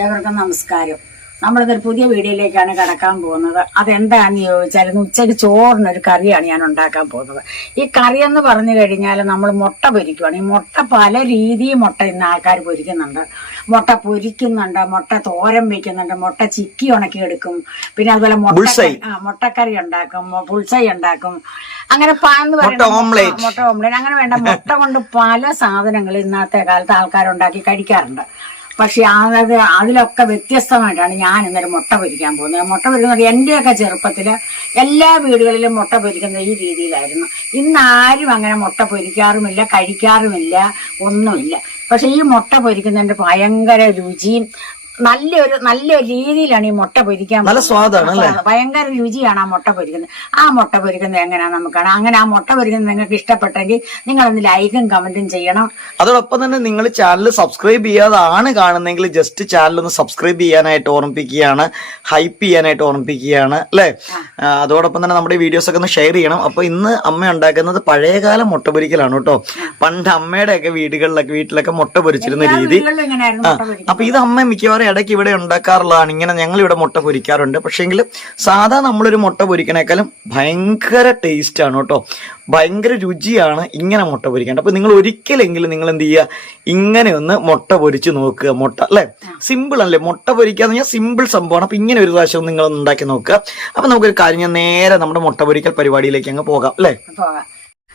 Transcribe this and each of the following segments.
ഏവർക്കും നമസ്കാരം. നമ്മളിതൊരു പുതിയ വീഡിയോയിലേക്കാണ് കടക്കാൻ പോകുന്നത്. അതെന്താണെന്ന് ചോദിച്ചാൽ ഉച്ചയ്ക്ക് ചോറിനൊരു കറിയാണ് ഞാൻ ഉണ്ടാക്കാൻ പോകുന്നത്. ഈ കറി എന്ന് പറഞ്ഞു കഴിഞ്ഞാൽ നമ്മൾ മുട്ട പൊരിക്കുവാണ്. ഈ മുട്ട പല രീതിയിൽ മുട്ട ഇന്ന് ആൾക്കാർ പൊരിക്കുന്നുണ്ട്. മുട്ട പൊരിക്കുന്നുണ്ട്, മുട്ട തോരൻ വെക്കുന്നുണ്ട്, മുട്ട ചിക്കി ഉണക്കിയെടുക്കും, പിന്നെ അതുപോലെ മുട്ടക്കറി ഉണ്ടാക്കും, പുൾസൈ ഉണ്ടാക്കും, അങ്ങനെ മുട്ട ഓംലേറ്റ്, അങ്ങനെ വേണ്ട മുട്ട കൊണ്ട് പല സാധനങ്ങൾ ഇന്നത്തെ കാലത്ത് ആൾക്കാരുണ്ടാക്കി കഴിക്കാറുണ്ട്. പക്ഷെ അതിലൊക്കെ വ്യത്യസ്തമായിട്ടാണ് ഞാൻ ഇന്നൊരു മുട്ട പൊരിക്കാൻ പോകുന്നത്. മുട്ട പൊരിക്കുന്നത് എന്റെയൊക്കെ ചെറുപ്പത്തില് എല്ലാ വീടുകളിലും മുട്ട പൊരിക്കുന്നത് ഈ രീതിയിലായിരുന്നു. ഇന്ന് ആരും അങ്ങനെ മുട്ട പൊരിക്കാറുമില്ല, കഴിക്കാറുമില്ല, ഒന്നുമില്ല. പക്ഷെ ഈ മുട്ട പൊരിക്കുന്നതിന്റെ ഭയങ്കര രുചിയും നല്ല രീതിയിലാണ് ഈ മുട്ട പൊരിക്കാൻ. നല്ല സ്വാദാണ്, ഭയങ്കര രുചിയാണ് ആ മുട്ട പൊരിക്കുന്നത്. ആ മുട്ട പൊരിക്കുന്നത് എങ്ങനെയാണെന്ന് നമുക്ക് കാണാം. അങ്ങനെ ആ മുട്ട പൊരിക്കുന്നത് നിങ്ങൾക്ക് ഇഷ്ടപ്പെട്ടെങ്കിൽ നിങ്ങളൊന്ന് ലൈക്കും കമന്റും ചെയ്യണം. അതോടൊപ്പം തന്നെ നിങ്ങൾ ചാനൽ സബ്സ്ക്രൈബ് ചെയ്യാതാണ് കാണുന്നെങ്കിൽ ജസ്റ്റ് ചാനൽ ഒന്ന് സബ്സ്ക്രൈബ് ചെയ്യാനായിട്ട് ഓർമ്മിപ്പിക്കുകയാണ്, ഹൈപ്പ് ചെയ്യാനായിട്ട് ഓർമ്മിപ്പിക്കുകയാണ് അല്ലെ. അതോടൊപ്പം തന്നെ നമ്മുടെ വീഡിയോസ് ഒക്കെ ഒന്ന് ഷെയർ ചെയ്യണം. അപ്പൊ ഇന്ന് അമ്മ ഉണ്ടാക്കുന്നത് പഴയകാല മുട്ട പൊരിക്കലാണ് കേട്ടോ. പണ്ട് അമ്മയുടെ ഒക്കെ വീട്ടിലൊക്കെ മുട്ട പൊരിച്ചിരുന്ന രീതി. അപ്പൊ ഇത് അമ്മ മിക്കവാറും ഇടയ്ക്ക് ഇവിടെ ഉണ്ടാക്കാറുള്ളതാണ്. ഇങ്ങനെ ഞങ്ങൾ ഇവിടെ മുട്ട പൊരിക്കാറുണ്ട്. പക്ഷേങ്കിൽ സാധാ നമ്മളൊരു മുട്ട പൊരിക്കണേക്കാളും ഭയങ്കര ടേസ്റ്റ് ആണ് കേട്ടോ, ഭയങ്കര രുചിയാണ് ഇങ്ങനെ മുട്ട പൊരിക്കേണ്ടത്. അപ്പൊ നിങ്ങൾ ഒരിക്കലെങ്കിലും നിങ്ങൾ എന്ത് ചെയ്യുക, ഇങ്ങനെ ഒന്ന് മുട്ട പൊരിച്ച് നോക്കുക. മുട്ട അല്ലെ, സിമ്പിൾ അല്ലേ മുട്ട പൊരിക്കാന്ന് പറഞ്ഞാൽ സിമ്പിൾ സംഭവമാണ്. അപ്പൊ ഇങ്ങനെ ഒരു പ്രാവശ്യം നിങ്ങൾ ഒന്ന് ഉണ്ടാക്കി നോക്കുക. അപ്പൊ നമുക്കൊരു കാര്യം, ഞാൻ നേരെ നമ്മുടെ മുട്ട പൊരിക്കൽ പരിപാടിയിലേക്ക് അങ്ങ് പോകാം അല്ലെ.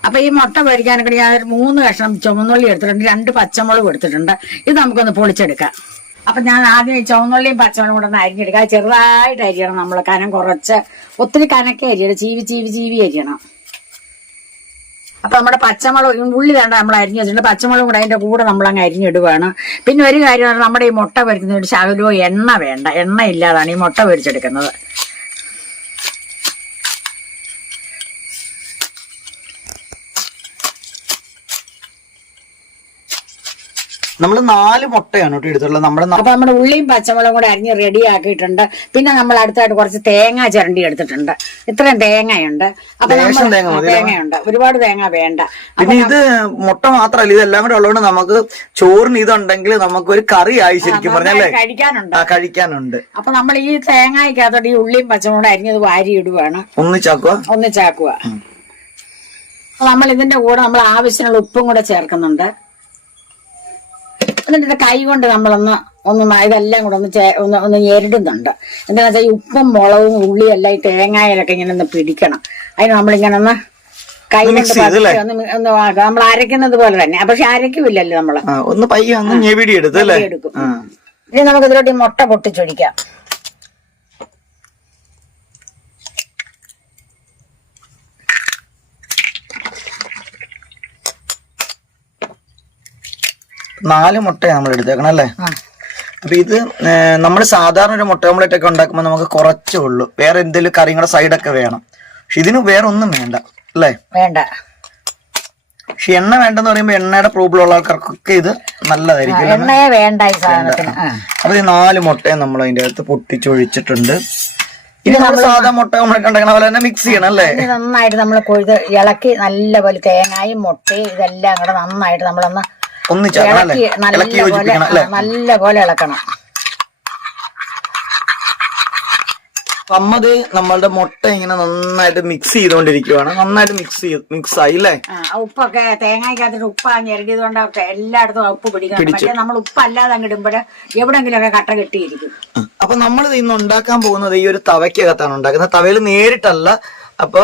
അപ്പൊ ഈ മുട്ട പൊരിക്കാനൊക്കെ ഞാൻ 3 കഷ്ണം ചുവന്നുള്ളി എടുത്തിട്ടുണ്ട്, 2 പച്ചമുളക് എടുത്തിട്ടുണ്ട്. ഇത് നമുക്കൊന്ന് പൊളിച്ചെടുക്കാം. അപ്പൊ ഞാൻ ആദ്യം ചുവന്നുള്ളിയും പച്ചമുളകും കൂടെ ഒന്ന് അരിഞ്ഞെടുക്കാം. ചെറുതായിട്ട് അരിയണം, നമ്മൾ കനം കുറച്ച്, ഒത്തിരി കനക്കെ അരിയണം, ചീവി അരിയണം. അപ്പൊ നമ്മുടെ പച്ചമുളക് ഉള്ളി വേണ്ട നമ്മൾ അരിഞ്ഞു വെച്ചിട്ടുണ്ട്. പച്ചമുളകും കൂടെ അതിന്റെ കൂടെ നമ്മൾ അങ്ങ് അരിഞ്ഞിടുവാണ്. പിന്നെ ഒരു കാര്യം, നമ്മുടെ ഈ മുട്ട പൊരിക്കുന്ന ഒരു ശകലോ എണ്ണ വേണ്ട, എണ്ണ ഇല്ലാതാണ് ഈ മുട്ട പൊരിച്ചെടുക്കുന്നത്. നമ്മൾ 4 മുട്ടയാണ് കേട്ടോ എടുത്തുള്ളത്. അപ്പൊ നമ്മുടെ ഉള്ളിയും പച്ചമുളകും കൂടെ അരിഞ്ഞ് റെഡി ആക്കിയിട്ടുണ്ട്. പിന്നെ നമ്മൾ അടുത്തായിട്ട് കുറച്ച് തേങ്ങ ചിരണ്ടി എടുത്തിട്ടുണ്ട്. ഇത്രയും തേങ്ങയുണ്ട്. അപ്പൊ തേങ്ങയുണ്ട്, ഒരുപാട് തേങ്ങ വേണ്ട. പിന്നെ ഇത് മുട്ട മാത്രമല്ല, ഇതെല്ലാം കൂടെ ഉള്ളതുകൊണ്ട് നമുക്ക് ചോറിന് ഇതുണ്ടെങ്കിൽ നമുക്ക് ഒരു കറി ആയി ശരിക്കും പറഞ്ഞാലേ കഴിക്കാനുണ്ട്. അപ്പൊ നമ്മൾ ഈ തേങ്ങയ്ക്കകത്തോട്ട് ഈ ഉള്ളിയും പച്ചമുളകും അരിഞ്ഞത് വാരി ഇടുവാണ്, ഒന്നിച്ചാക്കുക. നമ്മൾ ഇതിന്റെ കൂടെ നമ്മൾ ആവശ്യത്തിനുള്ള ഉപ്പും കൂടെ ചേർക്കുന്നുണ്ട്. എന്നിട്ട് കൈ കൊണ്ട് നമ്മളൊന്ന് ഇതെല്ലാം കൂടെ ഒന്ന് ഞെരടുന്നുണ്ട്. എന്താണെന്ന് വെച്ചാൽ ഈ ഉപ്പും മുളകും ഉള്ളിയും എല്ലാം ഈ തേങ്ങായിലൊക്കെ ഇങ്ങനെ ഒന്ന് പിടിക്കണം. അതിന് നമ്മളിങ്ങനെ ഒന്ന് കൈ കൊണ്ട് നമ്മൾ അരയ്ക്കുന്നത് പോലെ തന്നെ. പക്ഷെ അരയ്ക്കുമില്ലല്ലോ നമ്മള്, എടുക്കും. ഇനി നമുക്ക് ഇതിലോട്ട് ഈ മുട്ട പൊട്ടിച്ചൊഴിക്കാം. നാല് മുട്ടയാണ് നമ്മൾ എടുത്തേക്കണം അല്ലേ. അപ്പൊ ഇത് നമ്മൾ സാധാരണ ഒരു മുട്ട ഓംലെറ്റ് ഒക്കെ ഉണ്ടാക്കുമ്പോൾ നമുക്ക് കുറച്ചേ ഉള്ളൂ, വേറെ എന്തെങ്കിലും കറിയുടെ സൈഡൊക്കെ വേണം. പക്ഷെ ഇതിന് വേറെ ഒന്നും വേണ്ട അല്ലേ, വേണ്ട. പക്ഷെ എണ്ണ വേണ്ടെന്ന് പറയുമ്പോ എണ്ണയുടെ പ്രോബ്ലം ഉള്ള ആൾക്കാർക്കൊക്കെ ഇത് നല്ലതായിരിക്കും. അപ്പൊ ഈ 4 മുട്ടയും നമ്മൾ അതിന്റെ അകത്ത് പൊട്ടിച്ചൊഴിച്ചിട്ടുണ്ട്. ഇനി നമ്മൾ സാധാ മുട്ട ഓംലെറ്റ് ഉണ്ടാക്കണ പോലെ തന്നെ മിക്സ് ചെയ്യണം അല്ലേ. നന്നായിട്ട് നമ്മൾ കൊഴുത് ഇളക്കി നല്ലപോലെ തേങ്ങയും മുട്ടയും ഇതെല്ലാം കൂടെ നന്നായിട്ട് നമ്മളൊന്ന് നല്ല പോലെ ഇളക്കണം. അമ്മത് നമ്മളുടെ മുട്ട ഇങ്ങനെ നന്നായിട്ട് മിക്സ് ചെയ്തോണ്ടിരിക്കുവാണ്. നന്നായിട്ട് മിക്സ് ആയി അല്ലേ. ഉപ്പൊക്കെ തേങ്ങയ്ക്കകത്തിട്ട് ഉപ്പ് ഞെരടിയത് കൊണ്ടൊക്കെ എല്ലായിടത്തും ഉപ്പ് പിടിക്കണം. നമ്മൾ ഉപ്പ് അല്ലാതെ അങ്ങ് ഇടുമ്പോഴ് എവിടെങ്കിലും ഒക്കെ കട്ട കെട്ടിയിരിക്കും. അപ്പൊ നമ്മൾ ഇന്ന് ഉണ്ടാക്കാൻ പോകുന്നത് ഈ ഒരു തവയ്ക്കകത്താണ് ഉണ്ടാക്കുന്നത്. തവയിൽ നേരിട്ടല്ല. അപ്പൊ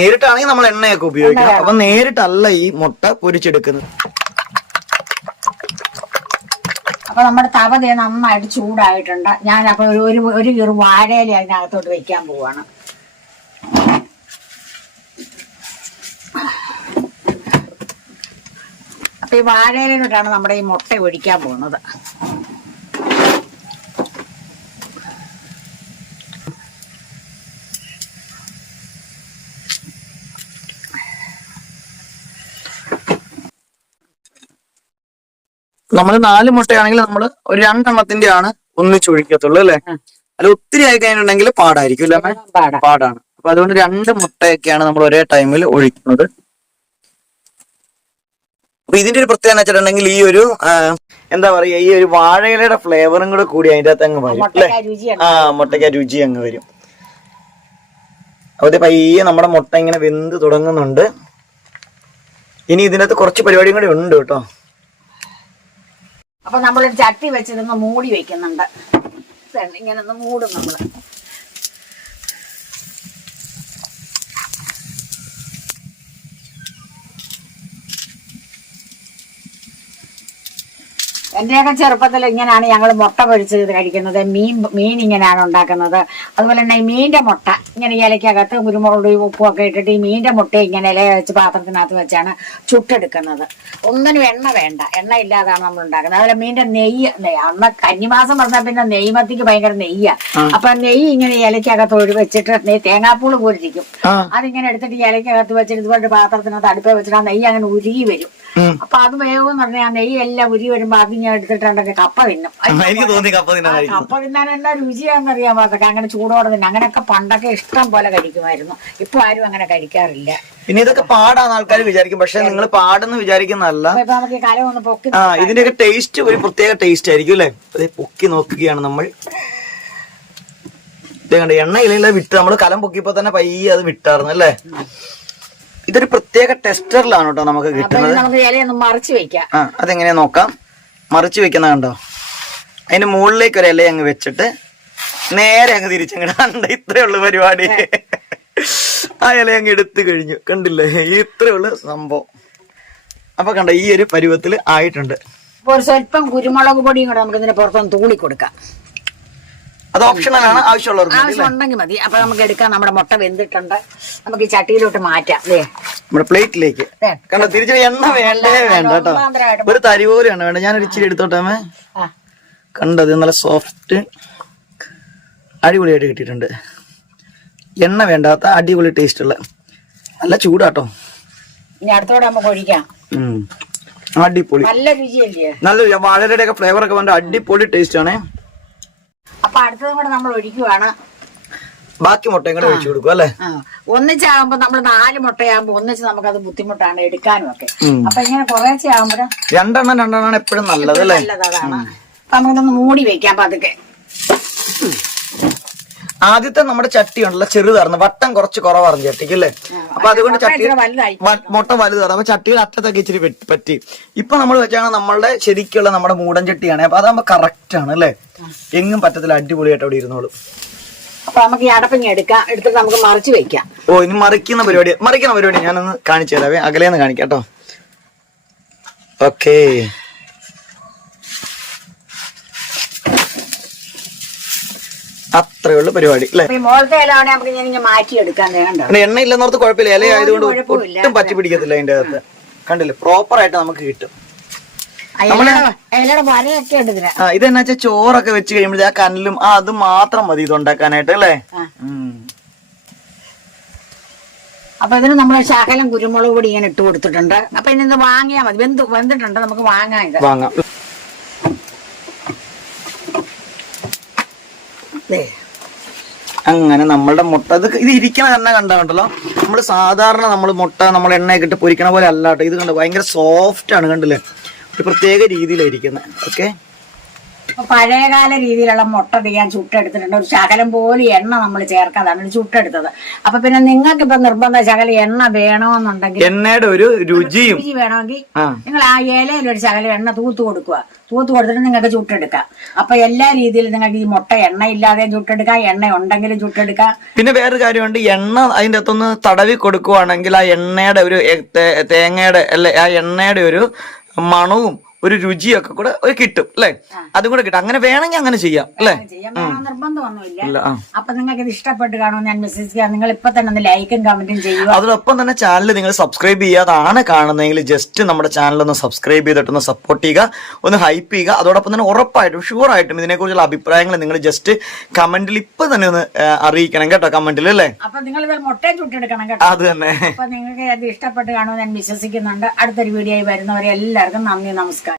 നേരിട്ടാണെങ്കിൽ നമ്മൾ എണ്ണയൊക്കെ ഉപയോഗിക്കണം. അപ്പൊ നേരിട്ടല്ല ഈ മുട്ട പൊരിച്ചെടുക്കുന്നത്. അപ്പൊ നമ്മുടെ തവ നന്നായിട്ട് ചൂടായിട്ടുണ്ട്. ഞാൻ അപ്പൊ ഒരു കീറ് വാഴയില അതിനകത്തോട്ട് വെക്കാൻ പോവാണ്. അപ്പൊ ഈ വാഴയിലോട്ടാണ് നമ്മുടെ ഈ മുട്ട ഒഴിക്കാൻ പോകുന്നത്. നമ്മൾ 4 മുട്ടയാണെങ്കിൽ നമ്മൾ ഒരു 2 എണ്ണത്തിന്റെ ആണ് ഒന്നിച്ചൊഴിക്കത്തുള്ളൂ അല്ലെ. അല്ല ഒത്തിരി ആയി കഴിഞ്ഞിട്ടുണ്ടെങ്കിൽ പാടായിരിക്കും അല്ലേ, പാടാണ്. അപ്പൊ അതുകൊണ്ട് 2 മുട്ടയൊക്കെയാണ് നമ്മൾ ഒരേ ടൈമിൽ ഒഴിക്കുന്നത്. അപ്പൊ ഇതിന്റെ ഒരു പ്രത്യേകത വെച്ചിട്ടുണ്ടെങ്കിൽ ഈ ഒരു എന്താ പറയാ, ഈ ഒരു വാഴയിലയുടെ ഫ്ലേവറും കൂടെ കൂടി അതിന്റെ അകത്ത് അങ്ങ് വരും അല്ലെ. മുട്ടയ്ക്ക രുചി അങ്ങ് വരും. അപ്പൊ പയ്യെ നമ്മുടെ മുട്ട ഇങ്ങനെ വെന്ത് തുടങ്ങുന്നുണ്ട്. ഇനി ഇതിനകത്ത് കുറച്ച് പരിപാടിയും കൂടി ഉണ്ട് കേട്ടോ. അപ്പൊ നമ്മളൊരു ചട്ടി വെച്ചിരുന്ന് മൂടി വെക്കുന്നുണ്ട്. ഇങ്ങനെ ഒന്ന് മൂടും നമ്മള്. എന്റെയൊക്കെ ചെറുപ്പത്തിൽ ഇങ്ങനെയാണ് ഞങ്ങൾ മുട്ട പൊരിച്ചത് കഴിക്കുന്നത്. മീൻ ഇങ്ങനെയാണ് ഉണ്ടാക്കുന്നത്. അതുപോലെ തന്നെ ഈ മീനിന്റെ മുട്ട ഇങ്ങനെ ഇലക്കകത്ത് കുരുമുളക് ഉപ്പും ഒക്കെ ഇട്ടിട്ട് ഈ മീനിന്റെ മുട്ട ഇങ്ങനെ ഇല വെച്ച് പാത്രത്തിനകത്ത് വെച്ചാണ് ചുട്ടെടുക്കുന്നത്. ഒന്നിനും എണ്ണ വേണ്ട, എണ്ണ ഇല്ലാതാണ് നമ്മൾ ഉണ്ടാക്കുന്നത്. അതുപോലെ മീനിന്റെ നെയ്യ്, അന്ന് കന്നിമാസം പറഞ്ഞാൽ പിന്നെ നെയ്മത്തിക്ക് ഭയങ്കര നെയ്യാ. അപ്പൊ നെയ്യ് ഇങ്ങനെ ഇലക്കകത്ത് ഒഴി വെച്ചിട്ട് തേങ്ങാപ്പൂള് പോലിരിക്കും. അതിങ്ങനെ എടുത്തിട്ട് ഇലക്കകത്ത് വെച്ചിട്ട് ഇതുപോലെ പാത്രത്തിനകത്ത് അടുപ്പേ വെച്ചിട്ട് ആ നെയ്യ് അങ്ങനെ ഉരുകി വരും. അപ്പൊ അത് വേവെന്ന് പറഞ്ഞാൽ ആ നെയ്യ് എല്ലാം ഉരുകി വരുമ്പോ അത് ഞാൻ എടുത്തിട്ടുണ്ടെങ്കിൽ കപ്പ തിന്നും. കപ്പ തിന്നാൻ എന്നാ രുചിയാണെന്നറിയാൻ പാത്തൊക്കെ അങ്ങനെ ചൂടോടെ തിന്നും. അങ്ങനെയൊക്കെ പണ്ടൊക്കെ ഇഷ്ടം പോലെ കഴിക്കുമായിരുന്നു. ഇപ്പൊ ആരും അങ്ങനെ കഴിക്കാറില്ല. പിന്നെ ഇതൊക്കെ പാടാന്ന് ആൾക്കാർ വിചാരിക്കും, പക്ഷെ നിങ്ങൾ പാടെന്ന് വിചാരിക്കുന്നതല്ല. ഇപ്പൊ നമുക്ക് കലം ഒന്ന് പൊക്കി ഇതിന്റെയൊക്കെ ടേസ്റ്റ് ഒരു പ്രത്യേക ടേസ്റ്റ് ആയിരിക്കും അല്ലെ. പൊക്കി നോക്കുകയാണ് നമ്മൾ. കണ്ട എണ്ണയില വിട്ട് നമ്മൾ കലം പൊക്കിയപ്പോ തന്നെ പയ്യെ അത് വിട്ടായിരുന്നു അല്ലേ. ഇതൊരു പ്രത്യേക ടെസ്റ്ററിലാണ് കേട്ടോ നമുക്ക് കിട്ടുന്നത്. നമുക്ക് ഇലയൊന്ന് മറിച്ച് വെക്കാം. അതെങ്ങനെയാ നോക്കാം. മറിച്ച് വെക്കുന്ന കണ്ടോ, അതിന്റെ മുകളിലേക്ക് ഒരു ഇല അങ്ങ് വെച്ചിട്ട് നേരെ അങ്ങ് തിരിച്ചങ്ങ് ഇത്രയേ ഉള്ളു പരിപാടി. ആ ഇല അങ്ങ് എടുത്തു കഴിഞ്ഞു. കണ്ടില്ലേ, ഇത്രയേ ഉള്ളു സംഭവം. അപ്പൊ കണ്ടോ ഈ ഒരു പരുവത്തിൽ ആയിട്ടുണ്ട്. ഒരു സ്വല്പം കുരുമുളക് പൊടിയും കൂടെ നമുക്ക് ഇതിന്റെ പുറത്തൊന്ന് തൂളി കൊടുക്കാം. അത് ഓപ്ഷണലാണ്, ആവശ്യമുള്ളവർക്ക് ആവശ്യമുണ്ടെങ്കിൽ മതി. അപ്പൊ നമുക്ക് എടുക്കാം. നമ്മുടെ മുട്ട വെന്തിട്ടുണ്ട്. നമുക്ക് ഈ ചട്ടിയിലോട്ട് മാറ്റാം. നമ്മുടെ പ്ലേറ്റിലേക്ക്. കാരണം തിരിച്ചു എണ്ണ വേണ്ടേ വേണ്ട കേട്ടോ. ഒരു തരി പോലെയാണ് വേണ്ട. ഞാനൊരു ഇച്ചിരി എടുത്തോട്ടാമേ. കണ്ടത് നല്ല സോഫ്റ്റ് അടിപൊളിയായിട്ട് കിട്ടിയിട്ടുണ്ട്. എണ്ണ വേണ്ടാത്ത അടിപൊളി ടേസ്റ്റ് ഉള്ള നല്ല ചൂടാട്ടോ. ഇനി അടുത്തോടെ നമുക്ക് ഒഴിക്കാം. അടിപൊളി, നല്ല രുചിയല്ലേ. നല്ല വാഴയുടെ ഒക്കെ ഫ്ലേവർ ഒക്കെ വേണ്ട അടിപൊളി ടേസ്റ്റ് ആണ്. അപ്പൊ അടുത്തതും കൂടെ നമ്മൾ ഒഴിക്കുവാണ്. ബാക്കി മുട്ടയും കൂടെ ഒഴിച്ചു കൊടുക്കും അല്ലെ. ഒന്നിച്ചാകുമ്പോ നമ്മൾ 4 മുട്ടയാകുമ്പോ ഒന്നിച്ച് നമുക്കത് ബുദ്ധിമുട്ടാണ് എടുക്കാനും ഒക്കെ. അപ്പൊ ഇങ്ങനെ കുറേശ്ശെ ആകുമ്പോഴേ രണ്ടെണ്ണം എപ്പോഴും നല്ലത് അല്ലേ. നല്ലതാണ്. അപ്പൊ നമുക്കൊന്ന് മൂടി വെക്കാം പതുക്കെ. ആദ്യത്തെ നമ്മുടെ ചട്ടി ഉണ്ടല്ലോ ചെറുതായിരുന്നു, വട്ടം കുറച്ച് കുറവായിരുന്നു ചട്ടിക്ക് അല്ലേ. അപ്പൊ അതുകൊണ്ട് ചട്ടി മുട്ട വലുതാണ്. അപ്പൊ ചട്ടിയുടെ അറ്റത്തൊക്കെ ഇച്ചിരി പറ്റി. ഇപ്പൊ നമ്മൾ വെച്ചാണ് നമ്മളുടെ ശരിക്കുള്ള നമ്മുടെ മൂടൻ ചട്ടിയാണ്. അപ്പൊ അതാകുമ്പോ കറക്റ്റ് ആണ് അല്ലേ. എങ്ങും പറ്റത്തില്ല, അടിപൊളിയായിട്ട് അവിടെ ഇരുന്നോളൂ. അപ്പൊ നമുക്ക് ഈ അടപ്പിങ് എടുക്കാം. എടുത്തിട്ട് നമുക്ക് മറിച്ച് വെക്കാം. ഇനി മറിക്കുന്ന പരിപാടി ഞാനൊന്ന് കാണിച്ചു തരാവേ. അകലേന്ന് കാണിക്കാം കേട്ടോ. ഓക്കേ, അത്രേ ഉള്ളു പരിപാടി അല്ലേ. മുകളത്തെ ഇലാണ് നമുക്ക് ഞാൻ മാറ്റി എടുക്കാൻ. എണ്ണ ഇല്ലെന്നോർത്ത് കുഴപ്പമില്ല. ഇല ആയതുകൊണ്ട് ഒട്ടും പറ്റി പിടിക്കത്തില്ല. അതിന്റെ അകത്ത് കണ്ടില്ലേ, പ്രോപ്പർ ആയിട്ട് നമുക്ക് കിട്ടും. ഇതെന്നാ വെച്ചാൽ ചോറൊക്കെ വെച്ച് കഴിയുമ്പോഴേ ആ കനലും അത് മാത്രം മതി ഇത് ഉണ്ടാക്കാനായിട്ട് അല്ലേ. അപ്പൊ ഇതിന് നമ്മൾ ശകലം കുരുമുളക് പൊടി ഇങ്ങനെ ഇട്ട് കൊടുത്തിട്ടുണ്ട്. അപ്പൊ ഇനി വാങ്ങിയാൽ മതി. വെന്തിട്ടുണ്ട്, നമുക്ക് വാങ്ങാം. അങ്ങനെ നമ്മളുടെ മുട്ട ഇത് ഇരിക്കണ തന്നെ കണ്ടല്ലോ. നമ്മള് സാധാരണ മുട്ട നമ്മൾ എണ്ണയൊക്കെ ഇട്ട് പൊരിക്കണ പോലെ അല്ലാട്ടോ. ഇത് കണ്ടോ ഭയങ്കര സോഫ്റ്റ് ആണ്. കണ്ടില്ലേ, ഒരു പ്രത്യേക രീതിയിലായിരിക്കുന്നത്. ഓക്കെ, പഴയകാല രീതിയിലുള്ള മുട്ട ഞാൻ ചുട്ടെടുത്തിട്ടുണ്ട്. ഒരു ശകലം പോലും എണ്ണ നമ്മൾ ചേർക്കാതാണ് ചുട്ടെടുത്തത്. അപ്പൊ പിന്നെ നിങ്ങൾക്ക് ഇപ്പൊ നിർബന്ധം ശകലം എണ്ണ വേണമെന്നുണ്ടെങ്കിൽ, എണ്ണയുടെ ഒരു രുചി വേണമെങ്കിൽ നിങ്ങൾ ആ ഇലയിൽ ഒരു ശകലം എണ്ണ തൂത്ത് കൊടുക്കുക. തൂത്ത് കൊടുത്തിട്ട് നിങ്ങൾക്ക് ചുട്ടെടുക്കാം. അപ്പൊ എല്ലാ രീതിയിലും നിങ്ങൾക്ക് ഈ മുട്ട എണ്ണ ഇല്ലാതെ ചുട്ടെടുക്കാം, എണ്ണ ഉണ്ടെങ്കിലും ചുട്ടെടുക്കാം. പിന്നെ വേറൊരു കാര്യമുണ്ട്, എണ്ണ അതിന്റെ അകത്തൊന്ന് തടവി കൊടുക്കുവാണെങ്കിൽ ആ എണ്ണയുടെ ഒരു തേങ്ങയുടെ അല്ലെ ആ എണ്ണയുടെ ഒരു മണവും ഒരു രുചിയൊക്കെ കൂടെ കിട്ടും അല്ലെ. അതും കൂടെ കിട്ടും. അങ്ങനെ വേണമെങ്കിൽ അങ്ങനെ ചെയ്യാം അല്ലെ. നിർബന്ധമൊന്നുമില്ല. അപ്പൊ നിങ്ങൾക്ക് ഇത് ഇഷ്ടപ്പെട്ട് കാണുമെന്ന് ഞാൻ വിശ്വസിക്കുക. നിങ്ങൾ ഇപ്പൊ തന്നെ ഒന്ന് ലൈക്കും കമന്റും ചെയ്യുക. അതോടൊപ്പം തന്നെ ചാനൽ നിങ്ങൾ സബ്സ്ക്രൈബ് ചെയ്യാതാണ് കാണുന്നതെങ്കിൽ ജസ്റ്റ് നമ്മുടെ ചാനൽ ഒന്ന് സബ്സ്ക്രൈബ് ചെയ്തിട്ടൊന്ന് സപ്പോർട്ട് ചെയ്യുക, ഒന്ന് ഹൈപ്പ് ചെയ്യുക. അതോടൊപ്പം തന്നെ ഉറപ്പായിട്ടും ഷുവറായിട്ടും ഇതിനെക്കുറിച്ചുള്ള അഭിപ്രായങ്ങൾ നിങ്ങൾ ജസ്റ്റ് കമന്റിൽ ഇപ്പൊ തന്നെ ഒന്ന് അറിയിക്കണം കേട്ടോ, കമന്റിൽ അല്ലേ. അപ്പൊ നിങ്ങൾ ഇത് മുട്ടയും ചുട്ടെടുക്കണം കേട്ടോ. അത് തന്നെ. അപ്പൊ നിങ്ങൾക്ക് അത് ഇഷ്ടപ്പെട്ട് കാണുമെന്ന് ഞാൻ വിശ്വസിക്കുന്നുണ്ട്. അടുത്തൊരു വീഡിയോ ആയി വരുന്നവരെ എല്ലാവർക്കും നന്ദി, നമസ്കാരം.